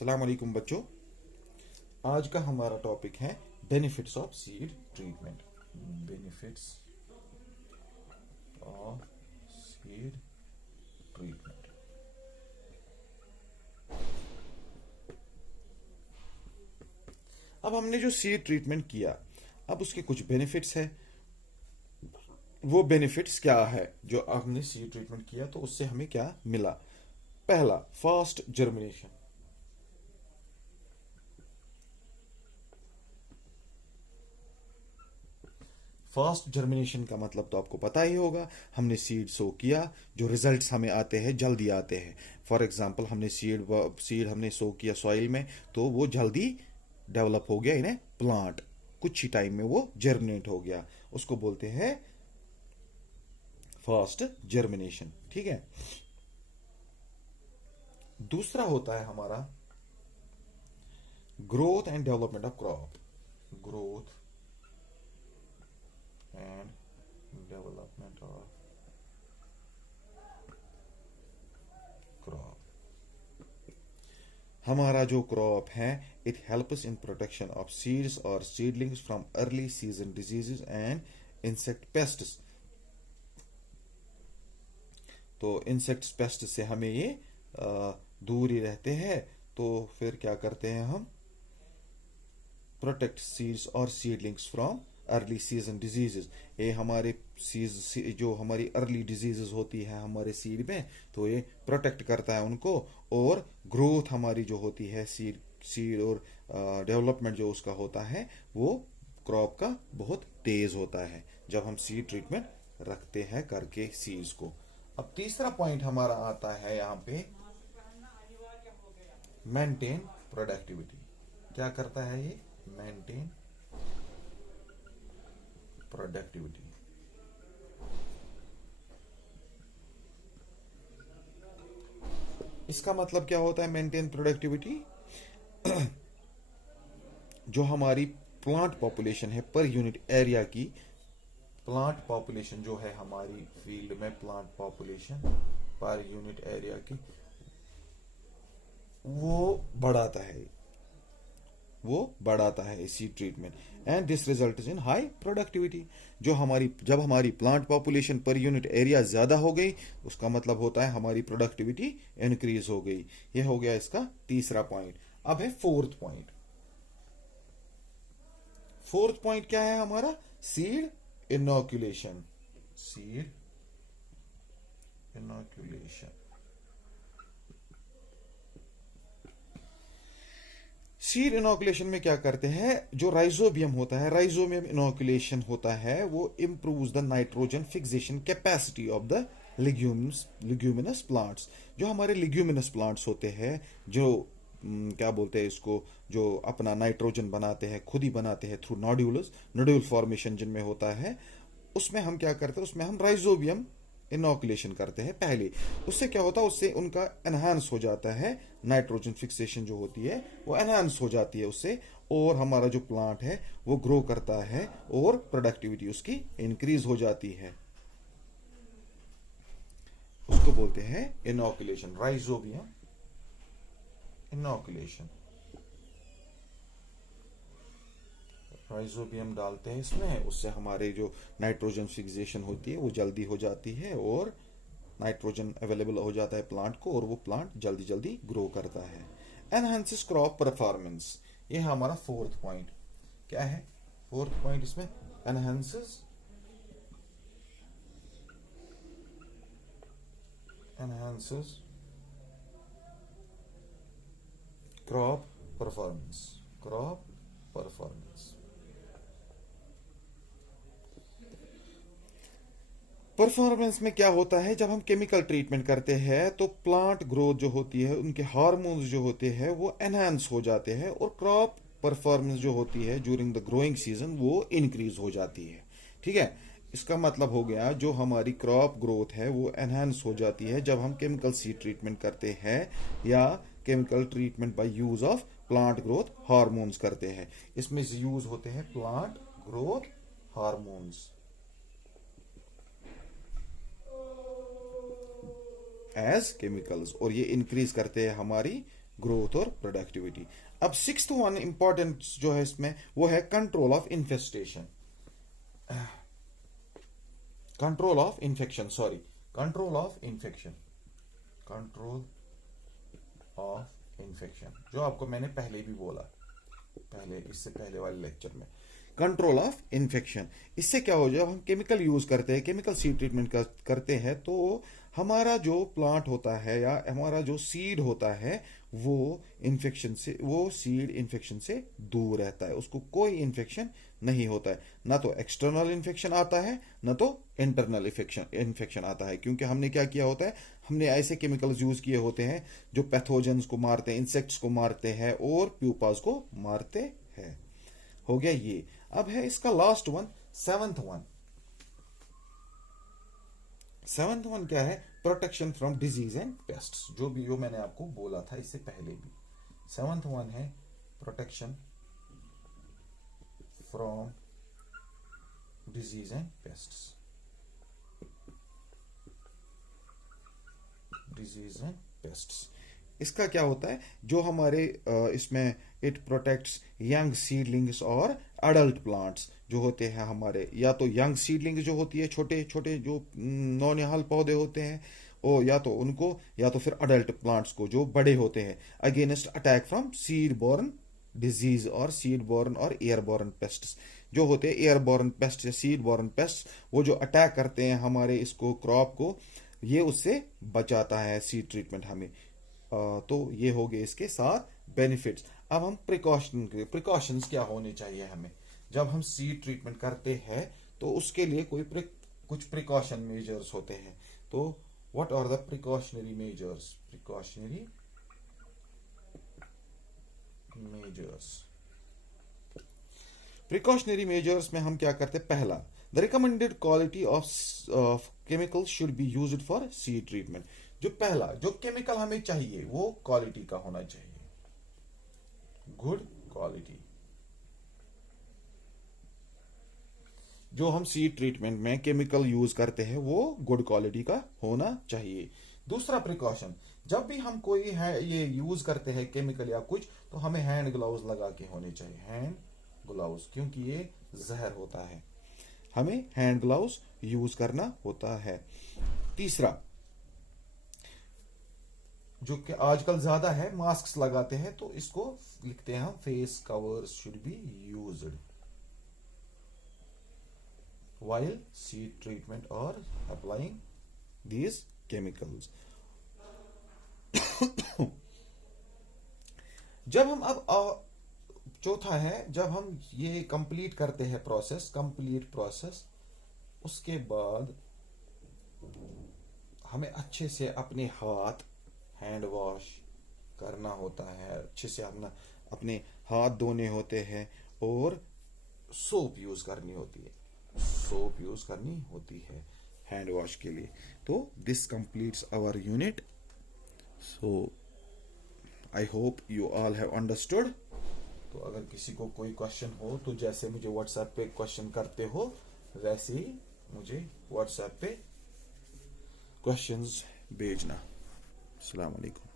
अस्सलाम वालेकुम बच्चों। आज का हमारा टॉपिक है benefits of seed treatment. Benefits of seed treatment. अब हमने जो सीड ट्रीटमेंट किया, अब उसके कुछ बेनिफिट्स है। वो बेनिफिट्स क्या है जो हमने सीड ट्रीटमेंट किया तो उससे हमें क्या मिला? पहला, फास्ट जर्मिनेशन। फास्ट जर्मिनेशन का मतलब तो आपको पता ही होगा। हमने सीड सो किया, जो रिजल्ट्स हमें आते हैं जल्दी आते हैं। फॉर एग्जांपल हमने सीड हमने सो किया सॉइल में, तो वो जल्दी डेवलप हो गया इन ए प्लांट। कुछ ही टाइम में वो जर्मिनेट हो गया, उसको बोलते हैं फास्ट जर्मिनेशन। ठीक है। दूसरा होता है हमारा growth and development of crop. Growth and development of crop. हमारा जो क्रॉप है, it helps in protection of seeds और seedlings from early season diseases and insect pests. तो इंसेक्ट्स पेस्ट से हमें ये दूर ही रहते हैं। तो फिर क्या करते हैं हम? प्रोटेक्ट सीड्स और seedlings from early season diseases. ये हमारे जो हमारी अर्ली डिजीजेस होती है हमारे सीड में, तो ये प्रोटेक्ट करता है उनको। और ग्रोथ हमारी जो होती है सीड और डेवलपमेंट जो उसका होता है, वो क्रॉप का बहुत तेज होता है जब हम सीड ट्रीटमेंट रखते हैं करके सीड्स को। अब तीसरा पॉइंट हमारा आता है यहाँ पे, मेंटेन प्रोडक्टिविटी। क्या करता है ये? Maintain productivity. इसका मतलब क्या होता है मेंटेन प्रोडक्टिविटी? जो हमारी प्लांट पॉपुलेशन है पर यूनिट एरिया की, प्लांट पॉपुलेशन जो है हमारी फील्ड में, plant population per unit area की, वो बढ़ाता है इसी treatment. And this result in high productivity. जब हमारी plant population per unit area ज्यादा हो गई, उसका मतलब होता है हमारी प्रोडक्टिविटी इंक्रीज हो गई। ये हो गया इसका तीसरा पॉइंट। अब है फोर्थ पॉइंट। फोर्थ पॉइंट क्या है हमारा? Seed inoculation. Seed inoculation. Seed inoculation में क्या करते हैं? जो राइजोबियम होता है, राइजोबियम इनोकुलेशन होता है, वो improves the nitrogen fixation capacity of the leguminous plants. जो हमारे लिग्यूमिनस प्लांट्स होते हैं, जो क्या बोलते हैं इसको, जो अपना नाइट्रोजन बनाते हैं, खुद ही बनाते हैं थ्रू नोड्यूल फॉर्मेशन जिनमें होता है, उसमें हम क्या करते हैं? उसमें हम राइजोबियम इनोकुलेशन करते हैं पहले। उससे क्या होता है? उससे उनका एनहांस हो जाता है, नाइट्रोजन फिक्सेशन जो होती है वो एनहांस हो जाती है उससे। और हमारा जो प्लांट है वो ग्रो करता है और प्रोडक्टिविटी उसकी इंक्रीज हो जाती है। उसको बोलते हैं इनोकुलेशन, राइजोबियम इनोकुलेशन। राइजोबियम डालते हैं इसमें, उससे हमारे जो नाइट्रोजन फिक्सेशन होती है वो जल्दी हो जाती है और नाइट्रोजन अवेलेबल हो जाता है प्लांट को, और वो प्लांट जल्दी जल्दी ग्रो करता है। Enhances crop performance. ये है हमारा फोर्थ पॉइंट। क्या है फोर्थ पॉइंट इसमें? Enhances enhances crop performance. Crop performance. Performance में क्या होता है? जब हम केमिकल ट्रीटमेंट करते हैं तो प्लांट ग्रोथ जो होती है, उनके हार्मोन्स जो होते हैं वो एनहांस हो जाते हैं, और क्रॉप परफॉर्मेंस जो होती है ड्यूरिंग द ग्रोइंग सीजन वो इंक्रीज हो जाती है। ठीक है। इसका मतलब हो गया, जो हमारी क्रॉप ग्रोथ है वो एनहांस हो जाती है जब हम केमिकल सीड ट्रीटमेंट करते हैं या chemical treatment by use of plant growth hormones करते हैं। इसमें यूज होते हैं plant growth hormones as chemicals, और ये इंक्रीज करते हैं हमारी ग्रोथ और प्रोडक्टिविटी। अब सिक्स्थ वन इंपॉर्टेंट जो है इसमें वो है control of infestation, control of infection, sorry, control of infection, control of infection, जो आपको मैंने पहले भी बोला, पहले इससे पहले वाले लेक्चर में, कंट्रोल ऑफ इन्फेक्शन। इससे क्या हो, जब हम केमिकल यूज करते हैं, केमिकल सीड ट्रीटमेंट करते हैं, तो हमारा जो प्लांट होता है या हमारा जो सीड होता है वो इन्फेक्शन से, वो सीड इन्फेक्शन से दूर रहता है, उसको कोई इन्फेक्शन नहीं होता है। ना तो एक्सटर्नल इन्फेक्शन आता है ना तो इंटरनल इन्फेक्शन आता है, क्योंकि हमने क्या किया होता है, हमने ऐसे केमिकल्स यूज किए होते हैं जो पैथोजेंस को मारते हैं, इंसेक्ट्स को मारते हैं और प्यूपाज को मारते हैं। हो गया ये। अब है इसका last one, seventh one. Seventh one क्या है, protection from disease and pests, जो मैंने आपको बोला था इससे पहले भी। सेवंथ वन है protection from disease and pests, disease and pests. इसका क्या होता है, जो हमारे इसमें इट प्रोटेक्ट्स यंग सीडलिंग्स और अडल्ट प्लांट्स जो होते हैं हमारे, या तो यंग सीडलिंग्स जो होती है, छोटे छोटे जो नौनिहाल पौधे होते हैं, ओ या तो उनको, या तो फिर अडल्ट प्लांट्स को जो बड़े होते हैं, against attack from seed borne disease और सीड बोर्न और एयर बोर्न पेस्ट्स। जो होते हैं एयर बोर्न पेस्ट या सीड बोर्न पेस्ट, वो जो अटैक करते हैं हमारे इसको क्रॉप को, ये उससे बचाता है सीड ट्रीटमेंट हमें। तो ये हो गए इसके साथ बेनिफिट्स। अब हम प्रिकॉशंस क्या होने चाहिए हमें जब हम सीड ट्रीटमेंट करते हैं, तो उसके लिए कुछ प्रिकॉशन मेजर्स होते हैं। तो what are the precautionary measures, precautionary measures, precautionary measures में हम क्या करते हैं, पहला, the recommended quality of chemical should be used for seed treatment. जो पहला जो केमिकल हमें चाहिए वो क्वालिटी का होना चाहिए, गुड क्वालिटी। जो हम सीड ट्रीटमेंट में केमिकल यूज करते हैं वो गुड क्वालिटी का होना चाहिए। दूसरा प्रिकॉशन, जब भी हम कोई है ये यूज करते हैं केमिकल या कुछ, तो हमें हैंड ग्लव्स लगा के होने चाहिए, हैंड ग्लव्स, क्योंकि ये जहर होता है, हमें हैंड ग्लव्स यूज करना होता है। तीसरा, जो कि आजकल ज्यादा है, मास्क लगाते हैं, तो इसको लिखते हैं हम, face covers should be used while seed treatment or applying these chemicals। जब हम अब चौथा है, जब हम ये कंप्लीट करते हैं कंप्लीट प्रोसेस, उसके बाद हमें अच्छे से अपने हाथ हैंड वॉश करना होता है, अच्छे से अपने हाथ धोने होते हैं और सोप यूज करनी होती है, सोप यूज करनी होती है हैंड वॉश के लिए। तो this completes our unit. So I hope you all have understood. तो अगर किसी को कोई क्वेश्चन हो तो जैसे मुझे व्हाट्सएप पे क्वेश्चन करते हो, वैसे ही मुझे व्हाट्सएप पे क्वेश्चंस भेजना। अस्सलाम वालेकुम।